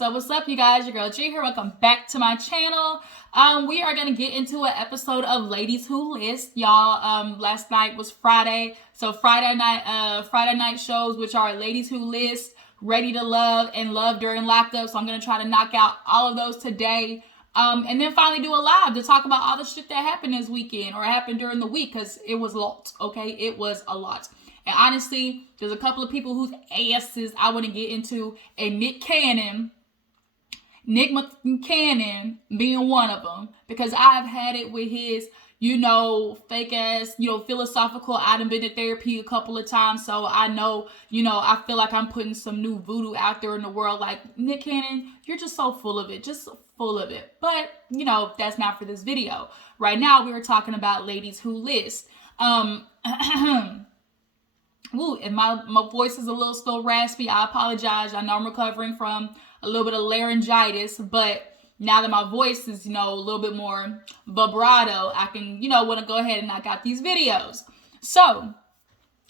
What's up, you guys? Your girl G here. Welcome back to my channel. We are gonna get into an episode of Ladies Who List, y'all. Last night was Friday, so Friday night shows, which are Ladies Who List, Ready to Love, and Love During Lockup. So I'm gonna try to knock out all of those today. And then finally do a live to talk about all the shit that happened this weekend or happened during the week, because it was a lot. Okay, it was a lot. And honestly, there's a couple of people whose asses I want to get into, and Nick Cannon being one of them, because I've had it with his, fake ass, philosophical. I done been to therapy a couple of times, so I know, I feel like I'm putting some new voodoo out there in the world. Like, Nick Cannon, you're just so full of it, But, that's not for this video. Right now, we were talking about Ladies Who List. Ooh, and my voice is a little still raspy. I apologize. I know I'm recovering from a little bit of laryngitis, but now that my voice is, a little bit more vibrato, I can, want to go ahead and knock out these videos. So,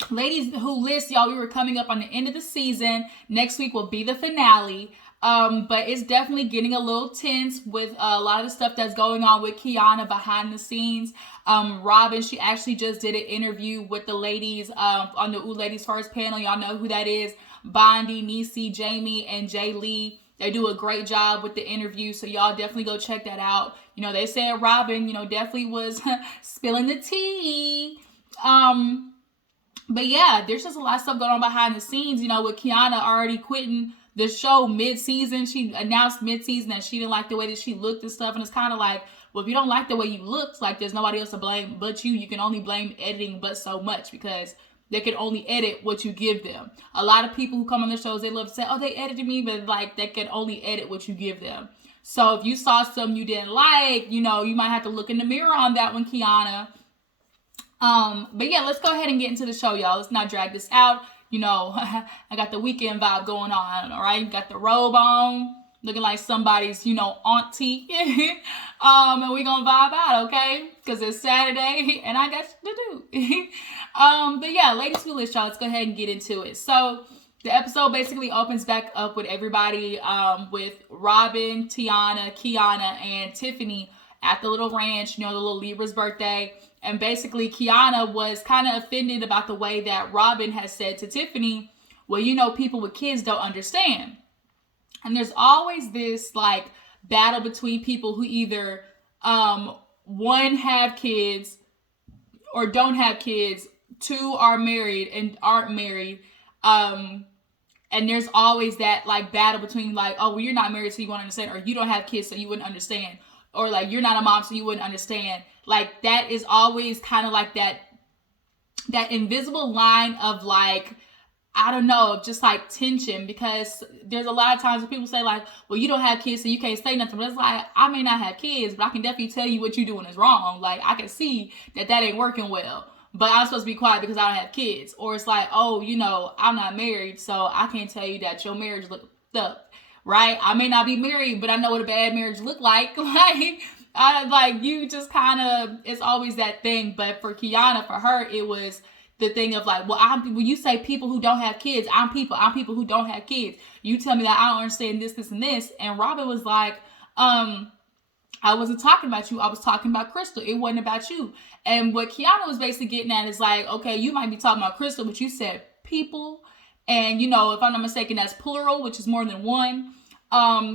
Ladies Who List, y'all, we were coming up on the end of the season. Next week will be the finale. But it's definitely getting a little tense with a lot of the stuff that's going on with Kiana behind the scenes. Robin, she actually just did an interview with the ladies on the Ooh Ladies First panel. Y'all know who that is. Bondi, Niecy, Jamie, and Jay Lee. They do a great job with the interview, so y'all definitely go check that out. They said Robin, definitely was spilling the tea. But yeah, there's just a lot of stuff going on behind the scenes, with Kiana already quitting the show mid-season. She announced mid-season that she didn't like the way that she looked and stuff. And it's kind of like, well, if you don't like the way you looked, like, there's nobody else to blame but you. You can only blame editing but so much, because they can only edit what you give them. A lot of people who come on the shows, they love to say, oh, they edited me, but like, they can only edit what you give them. So if you saw something you didn't like, you might have to look in the mirror on that one, Kiana. But yeah, let's go ahead and get into the show, y'all. Let's not drag this out. I got the weekend vibe going on, all right? Got the robe on, looking like somebody's, auntie. And we gonna vibe out, okay? Because it's Saturday, and I got shit to do. But yeah, Ladies Who List, y'all, let's go ahead and get into it. So, the episode basically opens back up with everybody, with Robin, Tiana, Kiana, and Tiffany at the little ranch, the little Libra's birthday. And basically, Kiana was kind of offended about the way that Robin has said to Tiffany, well, people with kids don't understand. And there's always this, like, battle between people who either, one, have kids or don't have kids, two, are married and aren't married. And there's always that, like, battle between, like, oh, well, you're not married, so you won't understand, or you don't have kids, so you wouldn't understand. Or, like, you're not a mom, so you wouldn't understand. Like, that is always kind of like that invisible line of, like, I don't know, just like tension, because there's a lot of times when people say, like, well, you don't have kids, so you can't say nothing. But it's like, I may not have kids, but I can definitely tell you what you're doing is wrong. Like, I can see that ain't working well, but I'm supposed to be quiet because I don't have kids. Or it's like, oh, I'm not married, so I can't tell you that your marriage looked up, right? I may not be married, but I know what a bad marriage look like. You just kind of, it's always that thing. But for Kiana, for her, it was the thing of, like, well, when you say people who don't have kids, I'm people who don't have kids. You tell me that I don't understand this, this, and this. And Robin was like, I wasn't talking about you. I was talking about Cristyl. It wasn't about you. And what Kiana was basically getting at is, like, okay, you might be talking about Cristyl, but you said people. And, if I'm not mistaken, that's plural, which is more than one.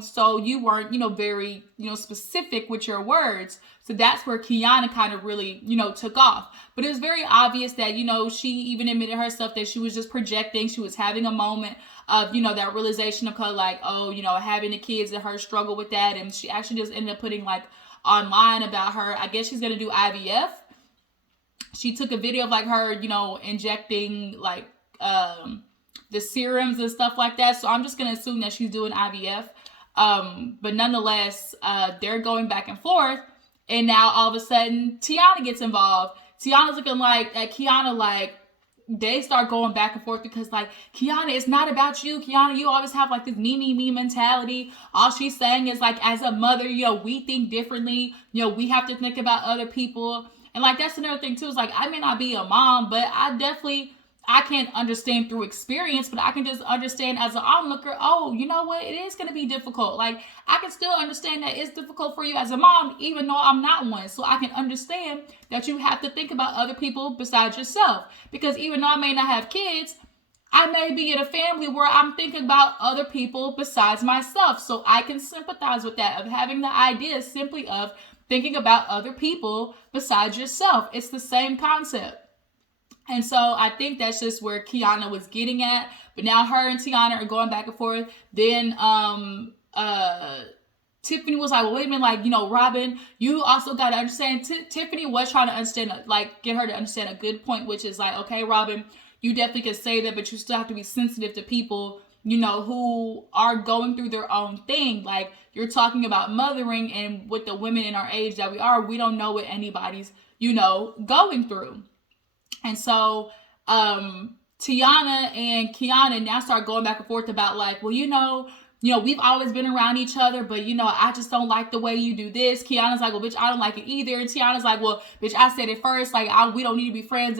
So you weren't, very, specific with your words. So that's where Kiana kind of really, took off. But it was very obvious that, she even admitted herself that she was just projecting. She was having a moment of, that realization of, like, oh, having the kids and her struggle with that. And she actually just ended up putting, like, online about her, I guess she's going to do IVF. She took a video of, like, her, injecting, like, the serums and stuff like that. So I'm just going to assume that she's doing IVF. But nonetheless, they're going back and forth. And now all of a sudden, Tiana gets involved. Tiana's looking like at Kiana, like, they start going back and forth because, like, Kiana, it's not about you. Kiana, you always have, like, this me mentality. All she's saying is, like, as a mother, we think differently. We have to think about other people. And, like, that's another thing, too. Is, like, I may not be a mom, but I definitely I can't understand through experience, but I can just understand as an onlooker, oh, you know what? It is going to be difficult. Like, I can still understand that it's difficult for you as a mom, even though I'm not one. So I can understand that you have to think about other people besides yourself. Because even though I may not have kids, I may be in a family where I'm thinking about other people besides myself. So I can sympathize with that, of having the idea simply of thinking about other people besides yourself. It's the same concept. And so I think that's just where Kiana was getting at. But now her and Tiana are going back and forth. Then Tiffany was like, well, wait a minute, like, you know, Robin, you also got to understand. Tiffany was trying to understand, like, get her to understand a good point, which is like, okay, Robin, you definitely can say that, but you still have to be sensitive to people, you know, who are going through their own thing. Like, you're talking about mothering, and with the women in our age that we are, we don't know what anybody's, you know, going through. And so Tiana and Kiana now start going back and forth about like, well, you know, we've always been around each other, but, you know, I just don't like the way you do this. Kiana's like, well, bitch, I don't like it either. And Tiana's like, well, bitch, I said it first. Like, we don't need to be friends.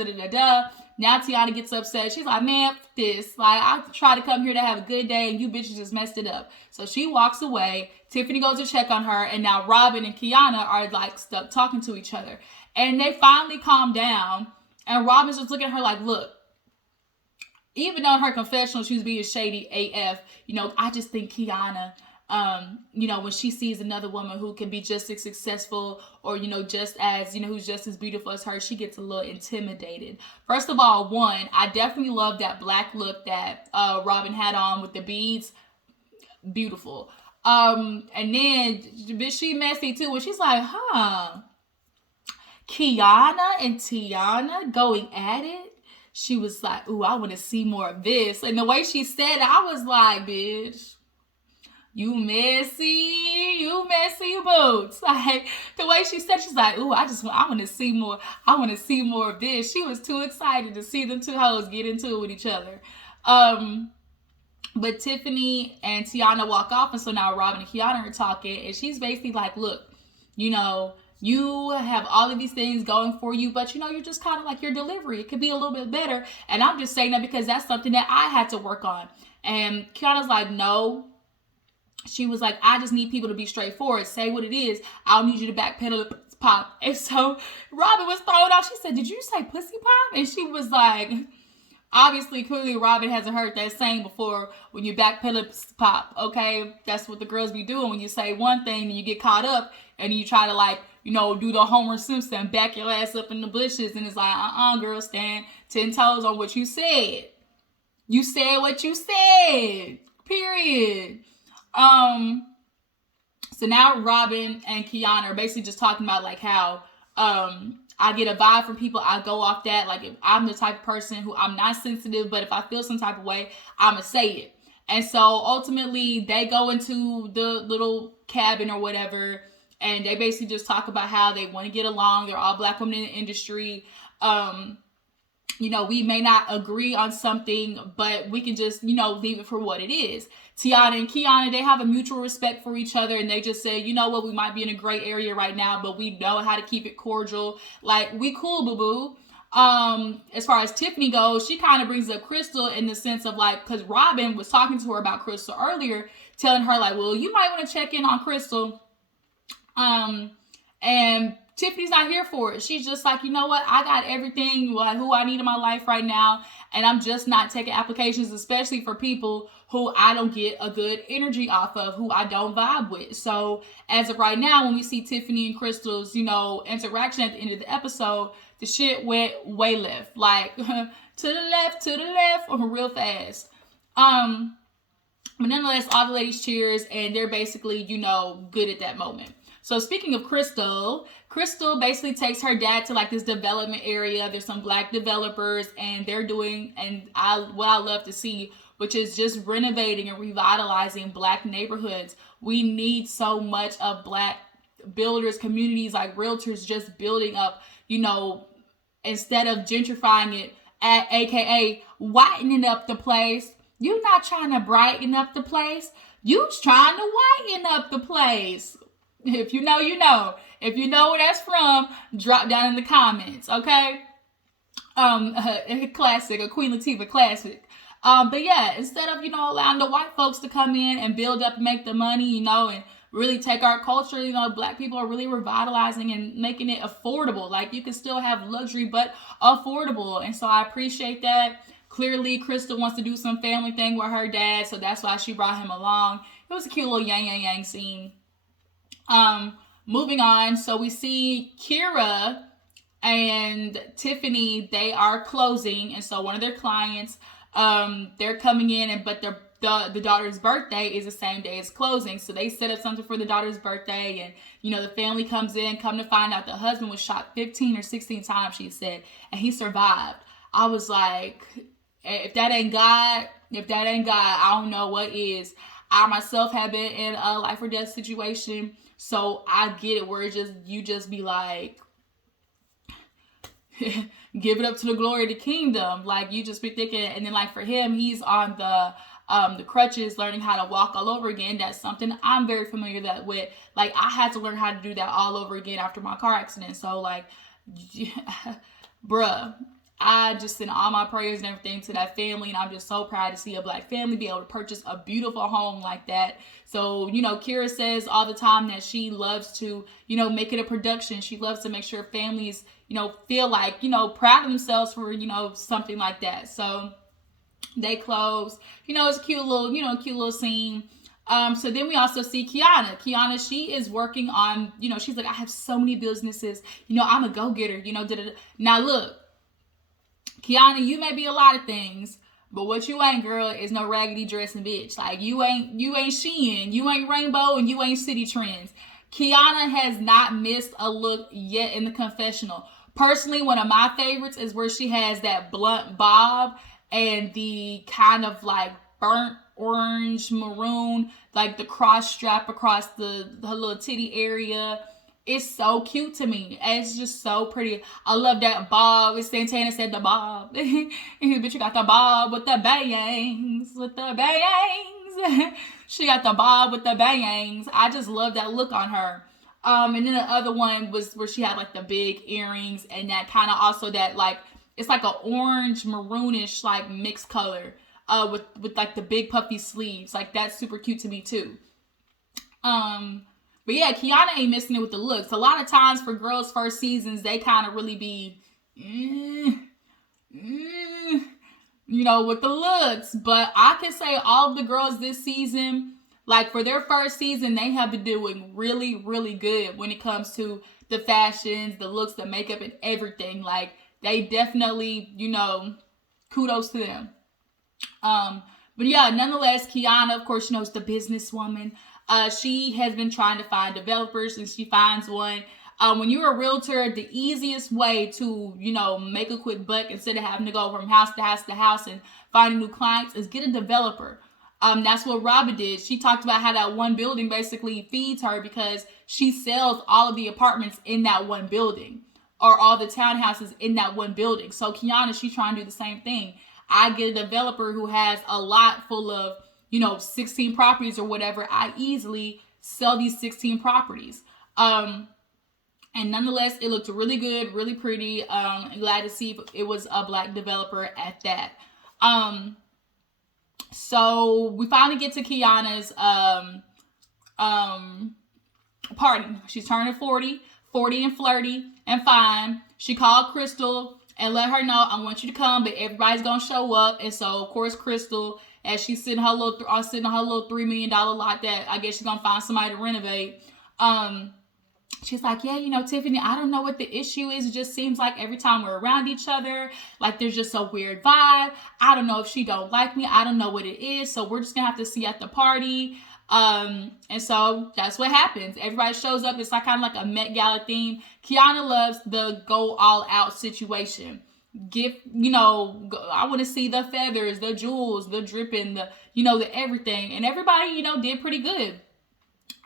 Now Tiana gets upset. She's like, man, f this. Like, I tried to come here to have a good day, and you bitches just messed it up. So she walks away. Tiffany goes to check on her. And now Robin and Kiana are like stuck talking to each other. And they finally calm down. And Robin's just looking at her like, look, even though in her confessional she was being shady AF, you know, I just think Kiana, you know, when she sees another woman who can be just as successful or, you know, just as, you know, who's just as beautiful as her, she gets a little intimidated. First of all, one, I definitely love that black look that Robin had on with the beads. Beautiful. And then she messy too, when she's like, Kiana and Tiana going at it. She was like, ooh, I want to see more of this. And the way she said it, I was like, bitch, you messy boots. Like, the way she said, she's like, ooh, I want to see more. I want to see more of this. She was too excited to see them two hoes get into it with each other. But Tiffany and Tiana walk off. And so now Robin and Kiana are talking. And she's basically like, look, you know, you have all of these things going for you, but, you know, you're just kind of like your delivery. It could be a little bit better. And I'm just saying that because that's something that I had to work on. And Kiana's like, no. She was like, I just need people to be straightforward. Say what it is. I don't need you to backpedal pop. And so Robin was thrown off. She said, did you say pussy pop? And she was like, obviously, clearly, Robin hasn't heard that saying before. When you backpedal pop, okay? That's what the girls be doing when you say one thing and you get caught up and you try to, like, you know, do the Homer Simpson, back your ass up in the bushes. And it's like, girl, stand 10 toes on what you said. You said what you said. Period. So now Robin and Kiana are basically just talking about, like, how I get a vibe from people. I go off that. Like, if I'm the type of person who I'm not sensitive, but if I feel some type of way, I'm going to say it. And so ultimately they go into the little cabin or whatever, and they basically just talk about how they want to get along. They're all black women in the industry. You know, we may not agree on something, but we can just, you know, leave it for what it is. Tiana and Kiana, they have a mutual respect for each other, and they just say, you know what, we might be in a gray area right now, but we know how to keep it cordial. Like, we cool, boo-boo. As far as Tiffany goes, she kind of brings up Cristyl in the sense of, like, because Robin was talking to her about Cristyl earlier, telling her, like, well, you might want to check in on Cristyl. And Tiffany's not here for it. She's just like, you know what? I got everything, like, who I need in my life right now. And I'm just not taking applications, especially for people who I don't get a good energy off of, who I don't vibe with. So as of right now, when we see Tiffany and Crystyl's, you know, interaction at the end of the episode, the shit went way left. Like, to the left, or real fast. But nonetheless, all the ladies cheers, and they're basically, you know, good at that moment. So speaking of Cristyl basically takes her dad to, like, this development area. There's some black developers, and they're doing, what I love to see, which is just renovating and revitalizing black neighborhoods. We need so much of black builders, communities, like realtors, just building up, you know, instead of gentrifying it, aka whitening up the place. You're not trying to brighten up the place. You're trying to whiten up the place. If you know, you know. If you know where that's from, drop down in the comments, okay? A classic, a Queen Latifah classic. But yeah, instead of, allowing the white folks to come in and build up and make the money, and really take our culture, black people are really revitalizing and making it affordable. Like, you can still have luxury, but affordable. And so I appreciate that. Clearly, Cristyl wants to do some family thing with her dad, so that's why she brought him along. It was a cute little yang yang yang scene. Moving on, so we see Kira and Tiffany, they are closing, and so one of their clients, they're coming in, but the daughter's birthday is the same day as closing, so they set up something for the daughter's birthday, and the family comes in. Come to find out, the husband was shot 15 or 16 times, she said, and he survived. I was like, if that ain't God, I don't know what is. I myself have been in a life or death situation, so I get it, where you just be like, give it up to the glory of the kingdom. Like, you just be thinking, and then like for him, he's on the crutches, learning how to walk all over again. That's something I'm very familiar with. Like, I had to learn how to do that all over again after my car accident. So like, bruh, I just send all my prayers and everything to that family, and I'm just so proud to see a black family be able to purchase a beautiful home like that. So, Kira says all the time that she loves to, make it a production. She loves to make sure families, feel like, proud of themselves for, something like that. So they close. It's a cute little scene. So then we also see Kiana. Kiana, she is working on, she's like, I have so many businesses. I'm a go-getter, Now look, Kiana, you may be a lot of things, but what you ain't, girl, is no raggedy dressing bitch. Like, you ain't Shein, you ain't Rainbow, and you ain't City Trends. Kiana has not missed a look yet in the confessional. Personally, one of my favorites is where she has that blunt bob and the kind of like burnt orange maroon, like the cross strap across her little titty area. It's so cute to me. It's just so pretty. I love that bob. It's Santana said the bob. But you got the bob with the bangs. She got the bob with the bangs. I just love that look on her. And then the other one was where she had like the big earrings and that kind of also that like, it's like an orange maroonish like mixed color with like the big puffy sleeves. Like, that's super cute to me too. But yeah, Kiana ain't missing it with the looks. A lot of times for girls' first seasons, they kind of really be, with the looks. But I can say all of the girls this season, like for their first season, they have been doing really, really good when it comes to the fashions, the looks, the makeup, and everything. Like, they definitely, kudos to them. But yeah, nonetheless, Kiana, of course, is the businesswoman. She has been trying to find developers, and she finds one. When you're a realtor, the easiest way to, make a quick buck instead of having to go from house to house to house and finding new clients is get a developer. That's what Robin did. She talked about how that one building basically feeds her because she sells all of the apartments in that one building or all the townhouses in that one building. So Kiana, she's trying to do the same thing. I get a developer who has a lot full of 16 properties or whatever. I easily sell these 16 properties. And nonetheless, it looked really good, really pretty. Glad to see it was a black developer at that. So we finally get to Kiana's party. She's turning 40 and flirty and fine. She called Cristyl and let her know, I want you to come, but everybody's gonna show up. And so of course Cristyl, as she's sitting on her little $3 million lot that I guess she's gonna find somebody to renovate. She's like, yeah, Tiffany, I don't know what the issue is. It just seems like every time we're around each other, like there's just a weird vibe. I don't know if she don't like me. I don't know what it is. So we're just gonna have to see at the party. And so that's what happens. Everybody shows up. It's like kind of like a Met Gala theme. Kiana loves the go all out situation. I want to see the feathers, the jewels, the dripping, the everything. And everybody, did pretty good.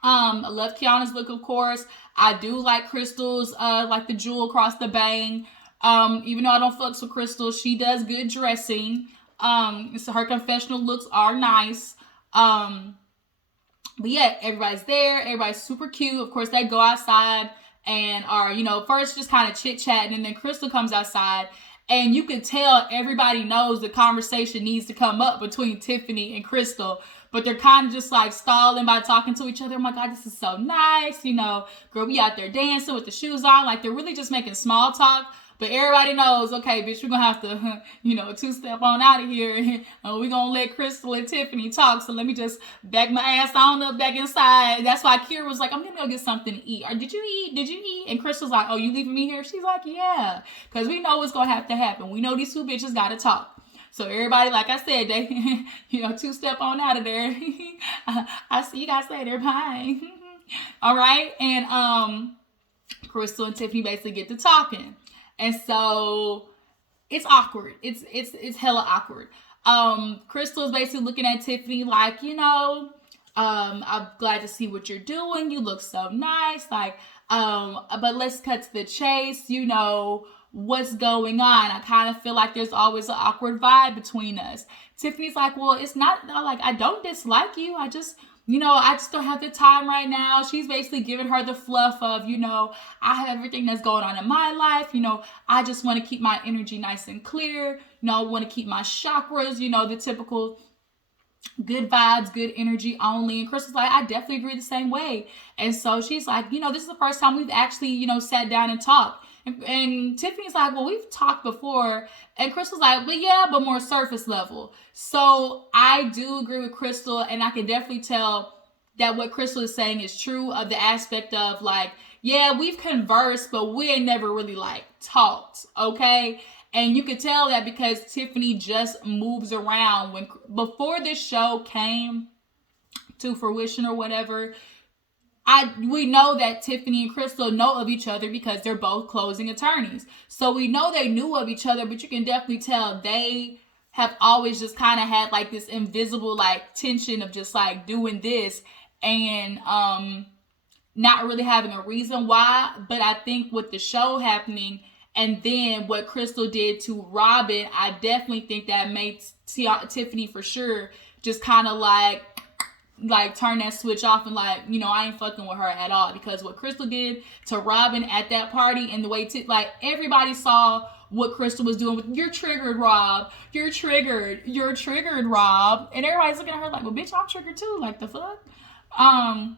I love Kiana's look, of course. I do like Crystyl's, like the jewel across the bang. Even though I don't fucks with Cristyl, she does good dressing. So her confessional looks are nice. But yeah, everybody's there. Everybody's super cute. Of course, they go outside and are, first just kind of chit-chatting. And then Cristyl comes outside And you could tell everybody knows the conversation needs to come up between Tiffany and Cristyl. But they're kind of just like stalling by talking to each other. Oh my God, this is so nice. You know, girl, we out there dancing with the shoes on. Like, they're really just making small talk. But everybody knows, okay, bitch, we're going to have to, you know, two-step on out of here. And we're going to let Cristyl and Tiffany talk. So let me just back my ass on up back inside. That's why Kira was like, I'm going to go get something to eat. Or did you eat? Did you eat? And Crystyl's like, oh, you leaving me here? She's like, yeah. Because we know what's going to have to happen. We know these two bitches got to talk. So everybody, like I said, they, you know, two-step on out of there. I see you guys later. Bye. All right. And Cristyl and Tiffany basically get to talking. And so it's awkward. It's hella awkward. Cristyl is basically looking at Tiffany like, you know, I'm glad to see what you're doing. You look so nice. Like, but let's cut to the chase. You know, what's going on? I kind of feel like there's always an awkward vibe between us. Tiffany's like, well, it's not like I don't dislike you. I just don't have the time right now. She's basically giving her the fluff of, you know, I have everything that's going on in my life. You know, I just want to keep my energy nice and clear. You know, I want to keep my chakras, you know, the typical good vibes, good energy only. And Crystyl's like, I definitely agree the same way. And so she's like, you know, this is the first time we've actually, you know, sat down and talked. And Tiffany's like, well, we've talked before. And Crystyl's like, well, yeah, but more surface level. So I do agree with Cristyl, and I can definitely tell that what Cristyl is saying is true of the aspect of like, yeah, we've conversed, but we ain't never really like talked, okay? And you could tell that because Tiffany just moves around. Before this show came to fruition or whatever, we know that Tiffany and Cristyl know of each other because they're both closing attorneys. So we know they knew of each other, but you can definitely tell they have always just kind of had like this invisible like tension of just like doing this and not really having a reason why. But I think with the show happening and then what Cristyl did to Robin, I definitely think that made Tiffany for sure just kind of like turn that switch off and like, you know, I ain't fucking with her at all. Because what Cristyl did to Robin at that party and the way like everybody saw what Cristyl was doing with, you're triggered, Rob. You're triggered, Rob. And everybody's looking at her like, well, bitch, I'm triggered too. Like, the fuck? And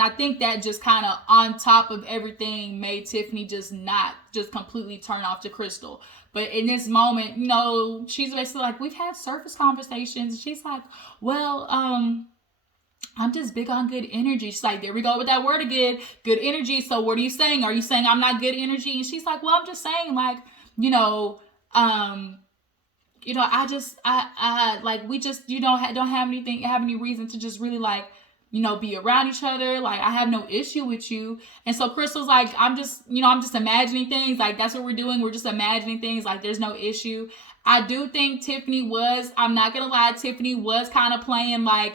I think that just kind of on top of everything made Tiffany just not just completely turn off to Cristyl. But in this moment, you know, she's basically like, we've had surface conversations. She's like, well, I'm just big on good energy. She's like, there we go with that word again. Good energy. So what are you saying? Are you saying I'm not good energy? And she's like, well, I'm just saying like, you know, I like, we just, you know, don't have any reason to just really like, you know, be around each other. Like, I have no issue with you. And so Crystyl's like, I'm just imagining things. Like, that's what we're doing. We're just imagining things. Like, there's no issue. I do think I'm not going to lie, Tiffany was kind of playing like,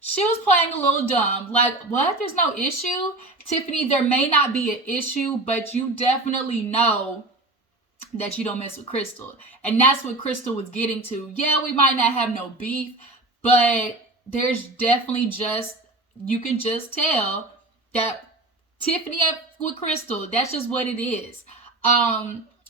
she was playing a little dumb. Like, what? There's no issue? Tiffany, there may not be an issue, but you definitely know that you don't mess with Cristyl. And that's what Cristyl was getting to. Yeah, we might not have no beef, but there's definitely you can just tell that Tiffany with Cristyl, that's just what it is.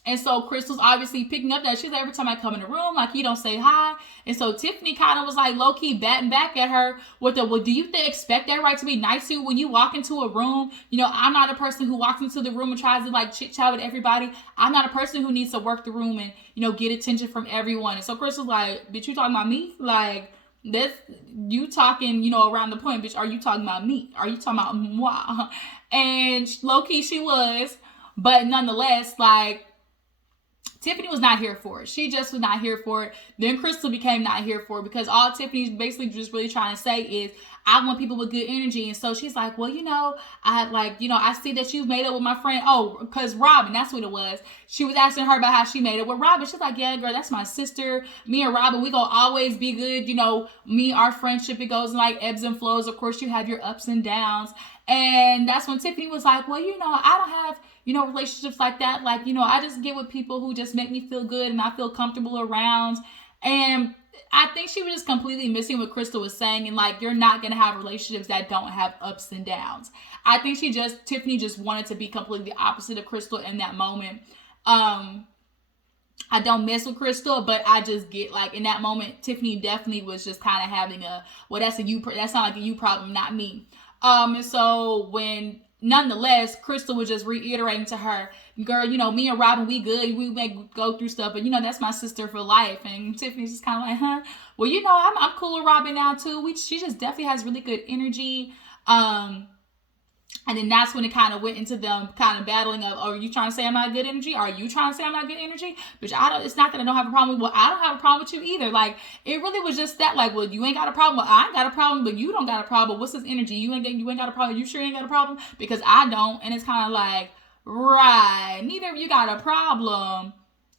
And so Crystyl's obviously picking up that. She's like, every time I come in the room, like, you don't say hi. And so Tiffany kind of was like low-key batting back at her with the, well, do you expect everybody to be nice to you when you walk into a room? You know, I'm not a person who walks into the room and tries to like chit-chat with everybody. I'm not a person who needs to work the room and, you know, get attention from everyone. And so Crystyl's like, bitch, you talking about me? Like, that's you talking, you know, around the point, bitch. Are you talking about me? Are you talking about moi? And low-key she was, but nonetheless, like, Tiffany was not here for it. She just was not here for it. Then Cristyl became not here for it because all Tiffany's basically just really trying to say is, I want people with good energy. And so she's like, well, you know, I see that you've made up with my friend. Oh, because Robin, that's what it was. She was asking her about how she made it with Robin. She's like, yeah, girl, that's my sister. Me and Robin, we gonna always be good. You know, our friendship, it goes in like ebbs and flows. Of course, you have your ups and downs. And that's when Tiffany was like, well, you know, I don't have, you know, relationships like that. Like, you know, I just get with people who just make me feel good and I feel comfortable around. And I think she was just completely missing what Cristyl was saying. And like, you're not going to have relationships that don't have ups and downs. I think Tiffany just wanted to be completely the opposite of Cristyl in that moment. I don't mess with Cristyl, but I just get like in that moment, Tiffany definitely was just kind of having a, well, that's that sounds like a you problem, not me. And so when, nonetheless, Cristyl was just reiterating to her, girl, you know, me and Robin, we good. We may go through stuff, but you know, that's my sister for life. And Tiffany's just kind of like, huh? Well, you know, I'm cool with Robin now too. She just definitely has really good energy. And then that's when it kind of went into them kind of battling of, oh, are you trying to say I'm not good energy? Are you trying to say I'm not good energy? Bitch, it's not that I don't have a problem with, well, I don't have a problem with you either. Like, it really was just that, like, well, you ain't got a problem. Well, I ain't got a problem, but you don't got a problem. What's this energy? You ain't got a problem. You sure you ain't got a problem? Because I don't. And it's kind of like, right, neither of you got a problem.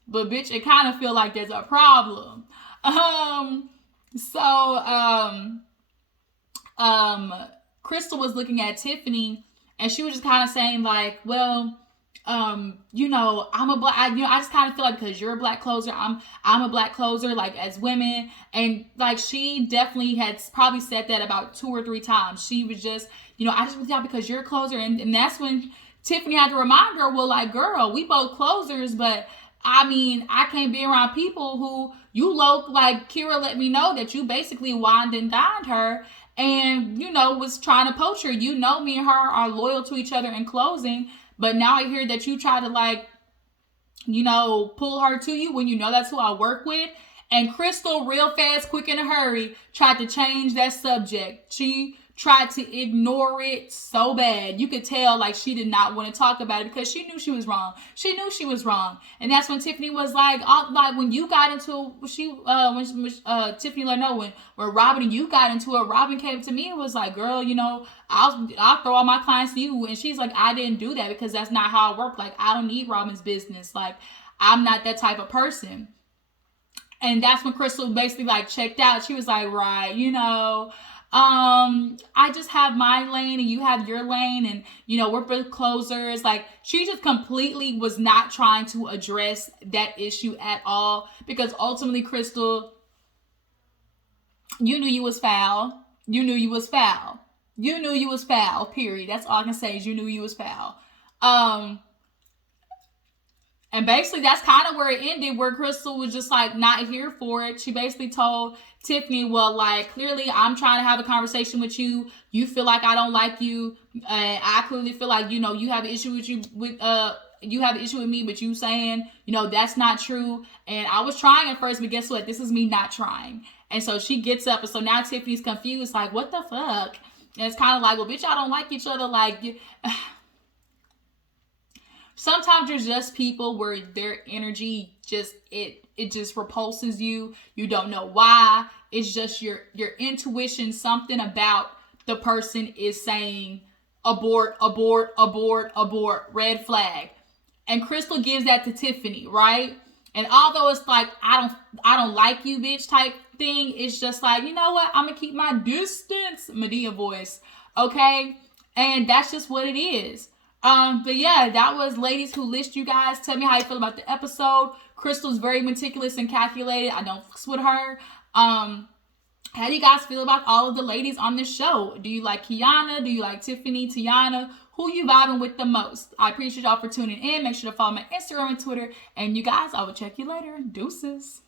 But bitch, it kind of feel like there's a problem. Cristyl was looking at Tiffany, and she was just kind of saying like, well, you know, I'm a black, I just kind of feel like because you're a black closer, I'm a black closer, like as women. And like, she definitely had probably said that about 2 or 3 times. She was just, you know, I just thought because you're a closer. And that's when Tiffany had to remind her, well, like, girl, we both closers, but I mean, I can't be around people who you like Kira let me know that you basically wined and dined her and, you know, was trying to poach her. You know, me and her are loyal to each other in closing, but now I hear that you try to, like, you know, pull her to you when you know that's who I work with. And Cristyl, real fast, quick in a hurry, tried to change that subject. She tried to ignore it so bad. You could tell like she did not want to talk about it because she knew she was wrong. She knew she was wrong. And that's when Tiffany was like when you got into when Tiffany let her know when Robin and you got into it, Robin came to me and was like, girl, you know, I'll throw all my clients to you. And she's like, I didn't do that because that's not how I work. Like, I don't need Robin's business. Like, I'm not that type of person. And that's when Cristyl basically like checked out. She was like, right, you know, I just have my lane and you have your lane, and you know, we're both closers. Like, she just completely was not trying to address that issue at all, because ultimately, Cristyl, you knew you was foul. You knew you was foul. You knew you was foul, period. That's all I can say is you knew you was foul. And basically, that's kind of where it ended, where Cristyl was just like not here for it. She basically told Tiffany, well, like, clearly I'm trying to have a conversation with you. You feel like I don't like you. I clearly feel like, you know, you have an issue with you have an issue with me, but you saying, you know, that's not true. And I was trying at first, but guess what? This is me not trying. And so she gets up. And so now Tiffany's confused, like, what the fuck? And it's kind of like, well, bitch, I don't like each other. Like, sometimes there's just people where their energy just, it just repulses you. You don't know why. It's just your intuition, something about the person is saying abort, abort, abort, abort, red flag. And Cristyl gives that to Tiffany, right? And although it's like, I don't like you, bitch type thing, it's just like, you know what? I'm going to keep my distance, Medea voice. Okay? And that's just what it is. But yeah, that was Ladies Who List, you guys. Tell me how you feel about the episode. Crystyl's very meticulous and calculated. I don't fuss with her. How do you guys feel about all of the ladies on this show? Do you like Kiana? Do you like Tiffany, Tiana? Who you vibing with the most? I appreciate y'all for tuning in. Make sure to follow my Instagram and Twitter. And you guys, I will check you later. Deuces.